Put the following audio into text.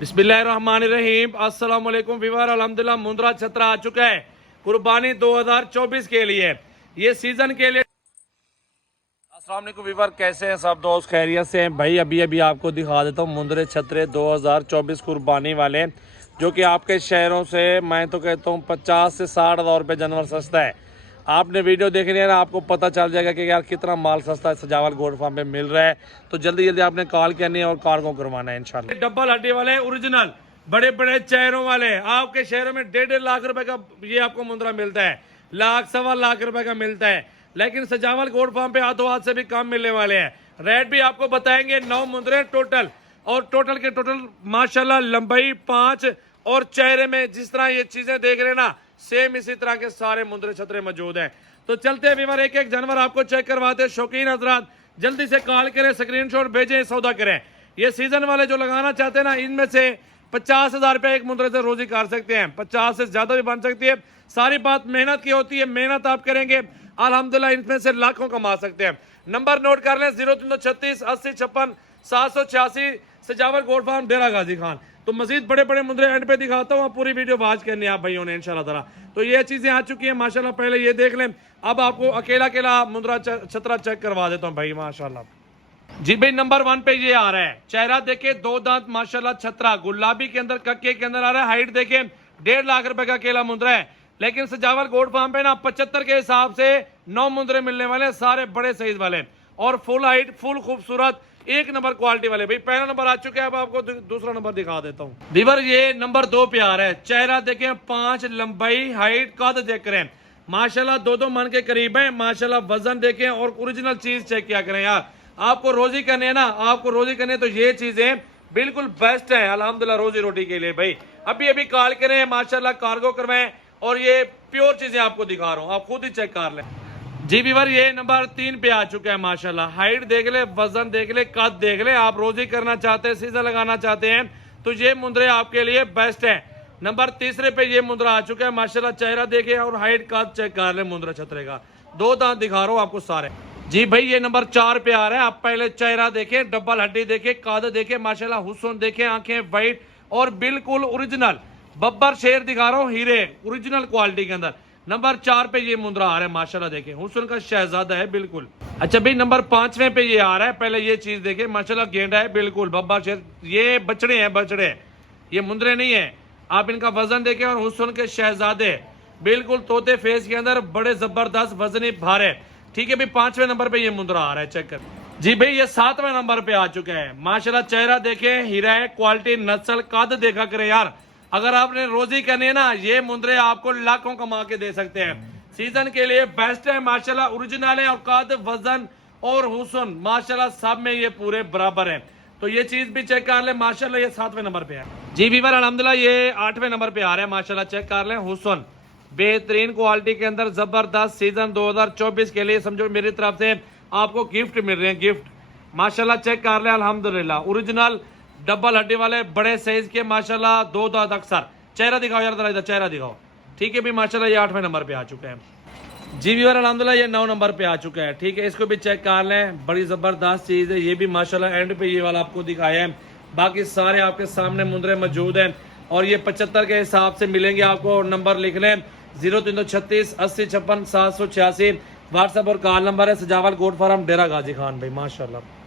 बिस्मिल्लाहिर्रहमानिर्रहीम। अस्सलाम वालेकुम वीवर। अल्हम्दुलिल्लाह मुंद्रा छतरा आ चुका है कुर्बानी 2024 के लिए, ये सीजन के लिए। अस्सलाम वालेकुम वीवर, कैसे हैं सब दोस्त? खैरियत से हैं भाई? अभी आपको दिखा देता हूँ मुंद्रे छतरे 2024 कुर्बानी वाले, जो कि आपके शहरों से मैं तो कहता हूँ 50 से 60 हज़ार रुपये जानवर सस्ता है। आपने वीडियो देखनी है ना, आपको पता चल जाएगा कि यार कितना माल सस्ता है सजावल गोट फार्म पे मिल रहा है। तो जल्दी जल्दी आपने कॉल करनी है और कार को करवाना है इंशाल्लाह। डबल हड्डी वाले ओरिजिनल बड़े बड़े चेहरों वाले आपके शहरों में 1.5 लाख रुपए का ये आपको मुंद्रा मिलता है, लाख सवा लाख रुपए का मिलता है। लेकिन सजावल गोट फार्म पे हाथों हाथ से भी कम मिलने वाले हैं। रेट भी आपको बताएंगे। 9 मुंद्रे टोटल, और टोटल के टोटल माशाल्लाह लंबाई 5 और चेहरे में जिस तरह ये चीजें देख रहे हैं ना, सेम इसी तरह के सारे मुंद्रे छतरे मौजूद हैं। तो चलते हैं बीमार, एक एक जानवर आपको चेक करवाते हैं। शौकीन हजरात जल्दी से कॉल करें, स्क्रीनशॉट भेजें, सौदा करें। ये सीजन वाले जो लगाना चाहते हैं ना, इनमें से 50,000 रुपए एक मुंद्रे से रोजी कर सकते हैं, 50 से ज्यादा भी बन सकती है। सारी बात मेहनत की होती है, मेहनत आप करेंगे अल्हम्दुलिल्लाह इनमें से लाखों कमा सकते हैं। नंबर नोट कर लें 0336 80 56 786, सजावल गोट फार्म डेरा गाजी खान। तो मजीद बड़े बड़े मुंद्रे एंड पे दिखाता हूँ, पूरी वीडियो वाच करनी है आप भाइयों ने इंशाल्लाह ताला। तो ये चीजें आ चुकी हैं माशाल्लाह, पहले ये देख लें। अब आपको अकेला अकेला मुंद्रा छतरा चेक करवा देता हूँ भाई माशाल्लाह। जी भाई, नंबर 1 पे ये आ रहा है। चेहरा देखे, 2 दांत माशाल्लाह, छतरा गुलाबी के अंदर कक्के के अंदर आ रहा है। हाइट देखे 1.5 लाख रुपए का अकेला मुंद्रा है। लेकिन सजावल गोट फार्म पे ना 75 के हिसाब से 9 मुंद्रे मिलने वाले, सारे बड़े साइज वाले और फुल हाइट, फुल खूबसूरत, एक नंबर क्वालिटी वाले। भाई पहला नंबर आ चुका है, अब आपको दूसरा नंबर दिखा देता हूँ। बीवर ये नंबर 2 पे आ रहा है। चेहरा देखें 5, लंबाई, हाइट, कद देख रहे हैं माशाल्लाह 2-2 मन के करीब है माशाल्लाह। वजन देखें और ओरिजिनल चीज चेक किया करें यार। आपको रोजी करने है ना, आपको रोजी करने तो ये चीजें बिल्कुल बेस्ट है अल्हम्दुलिल्लाह रोजी रोटी के लिए। भाई अभी कॉल करें माशाल्लाह, कार्गो करवाएं, और ये प्योर चीजें आपको दिखा रहा हूँ, आप खुद ही चेक कर लें। जी बीवर ये नंबर 3 पे आ चुका है माशाल्लाह। हाइट देख ले, वजन देख ले, कद देख ले। आप रोजी करना चाहते हैं, सीजन लगाना चाहते हैं, तो ये मुंद्रे आपके लिए बेस्ट है। नंबर 3 पे ये मुंद्रा आ चुका है माशाल्लाह। चेहरा देखे और हाइट कद चेक कर ले मुंद्रा छतरे का। 2 दांत दिखा रहा हूँ आपको सारे। जी भाई ये नंबर 4 पे आ रहा है। आप पहले चेहरा देखे, डबल हड्डी देखे, कद देखे माशाल्लाह, हुस्न देखे, आंखें वाइट और बिल्कुल ओरिजिनल बब्बर शेर दिखा रहा हूँ, हीरे ओरिजिनल क्वालिटी के अंदर। नंबर 4 पे ये मुंद्रा आ रहा है माशाल्लाह, देखें हुस्न का शहजादा है बिल्कुल। अच्छा भाई नंबर 5वें पे ये आ रहा है। पहले ये चीज देखे माशाल्लाह, गेंडा है बिल्कुल, बब्बा शेर। ये बछड़े हैं, बछड़े, ये मुंद्रे नहीं है। आप इनका वजन देखें और हुस्न के शहजादे बिल्कुल, तोते फेस के अंदर, बड़े जबरदस्त, वजनी भारे। ठीक है भाई 5वें नंबर पे ये मुंद्रा आ रहा है, चेक कर। जी भाई ये 7वें नंबर पे आ चुका है माशाल्लाह। चेहरा देखे, हीरा है, क्वालिटी, नस्ल, कद देखा करे यार। अगर आपने रोजी करनी है ना, ये मुंद्रे आपको लाखों कमा के दे सकते हैं। सीजन के लिए बेस्ट है माशाल्लाह, ओरिजिनल है, और कद, वजन और हुस्न माशाल्लाह सब में ये पूरे बराबर है। तो ये चीज भी चेक कर ले माशाल्लाह, ये 7वें नंबर पे है। जी वीवर अल्हम्दुलिल्लाह ये 8वें नंबर पे आ रहा है माशाल्लाह, चेक कर ले। हुस्न बेहतरीन क्वालिटी के अंदर, जबरदस्त। सीजन 2024 के लिए समझो मेरी तरफ से आपको गिफ्ट मिल रहे हैं, गिफ्ट माशाल्लाह। चेक कर ले अल्हम्दुलिल्लाह, ओरिजिनल डबल हड्डी वाले, बड़े साइज के माशाल्लाह, 2 दांत अक्सर। चेहरा दिखाओ यार, इधर चेहरा दिखाओ। ठीक है भी माशाल्लाह ये 8वें नंबर पे आ चुका है। जी व्यूअर अल्हम्दुलिल्लाह ये 9 नंबर पे आ चुका है। ठीक है, इसको भी चेक कर लें, बड़ी जबरदस्त चीज है। ये भी माशाल्लाह एंड पे ये वाला आपको दिखाया है। बाकी सारे आपके सामने मुंद्रे मौजूद हैं, और ये 75 के हिसाब से मिलेंगे आपको। नंबर लिख लें 0336 80 56 786, व्हाट्सएप और कॉल नंबर है। सजावल गोट फार्म डेरा गाजी खान भाई माशाल्लाह।